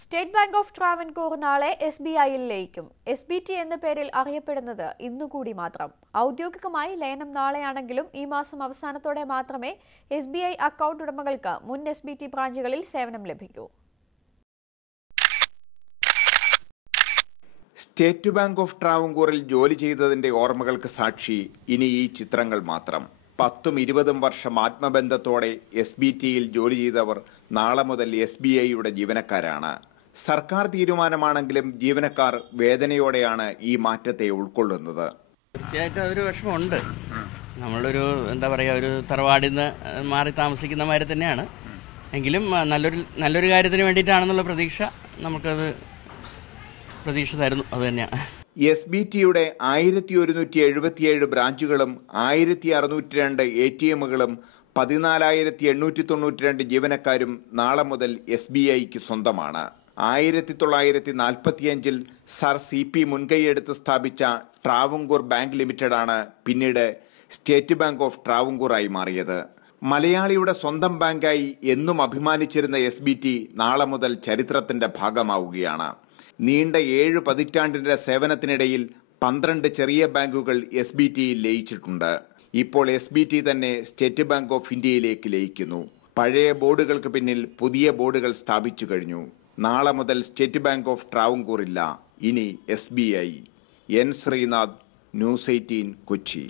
State bank of Travancore നാളെ SBIയിൽ ലയിക്കും. SBT എന്ന പേരിൽ അറിയപ്പെടുന്നത് ഇന്നുകൂടി മാത്രം. ഔദ്യോഗികമായി ലയനം നാളെയാണെങ്കിലും ഈ മാസം അവസാനത്തോടെ മാത്രമേ SBI അക്കൗണ്ട് ഉടമകൾക്ക് മുൻ SBT ബ്രാഞ്ചുകളിൽ സേവനം ലഭിക്കൂ. സ്റ്റേറ്റ് ബാങ്ക് ഓഫ് ട്രാവൻകൂറിൽ ജോലി ചെയ്തതിന്റെ ഓർമ്മകൾക്ക് സാക്ഷി ഇനി ഈ ചിത്രങ്ങൾ മാത്രം. 10-20 വർഷം ആത്മബന്ധത്തോടെ SBTയിൽ ജോലി ചെയ്തവർ നാളെ മുതൽ SBIയുടെ ജീവനക്കാരാണ്. സർക്കാർ തീരുമാനമാണെങ്കിലും ജീവനക്കാർ വേദനയോടെയാണ് ഈ മാറ്റത്തെ ഉൾക്കൊള്ളുന്നത്. തീർച്ചയായിട്ടും അതൊരു വിഷമമുണ്ട്. നമ്മളൊരു ഒരു തറവാടിൽ നിന്ന് മാറി താമസിക്കുന്ന മാതിരി തന്നെയാണ്. എങ്കിലും നല്ലൊരു കാര്യത്തിന് വേണ്ടിയിട്ടാണെന്നുള്ള പ്രതീക്ഷ തരുന്നു. അത് തന്നെയാണ്. SBTയുടെ 1177 ബ്രാഞ്ചുകളും 1602 ATMകളും 14,892 ജീവനക്കാരും നാളെ മുതൽ SBIക്ക് സ്വന്തമാണ്. 1945 സർ CP മുൻകൈയെടുത്ത് സ്ഥാപിച്ച ട്രാവൻകൂർ ബാങ്ക് ലിമിറ്റഡാണ് പിന്നീട് സ്റ്റേറ്റ് ബാങ്ക് ഓഫ് ട്രാവൻകൂറായി മാറിയത്. മലയാളിയുടെ സ്വന്തം ബാങ്കായി എന്നും അഭിമാനിച്ചിരുന്ന SBT നാളെ മുതൽ ചരിത്രത്തിന്റെ ഭാഗമാവുകയാണ്. നീണ്ട 7 പതിറ്റാണ്ടിന്റെ സേവനത്തിനിടയിൽ 12 ചെറിയ ബാങ്കുകൾ SBTയിൽ ലയിച്ചിട്ടുണ്ട്. ഇപ്പോൾ SBT തന്നെ സ്റ്റേറ്റ് ബാങ്ക് ഓഫ് ഇന്ത്യയിലേക്ക് ലയിക്കുന്നു. പഴയ ബോർഡുകൾക്ക് പിന്നിൽ പുതിയ ബോർഡുകൾ സ്ഥാപിച്ചു കഴിഞ്ഞു. നാളെ മുതൽ സ്റ്റേറ്റ് ബാങ്ക് ഓഫ് ട്രാവൻകൂർ ഇല്ല, ഇനി SBI. N. Sreenath, News 18, Kochi.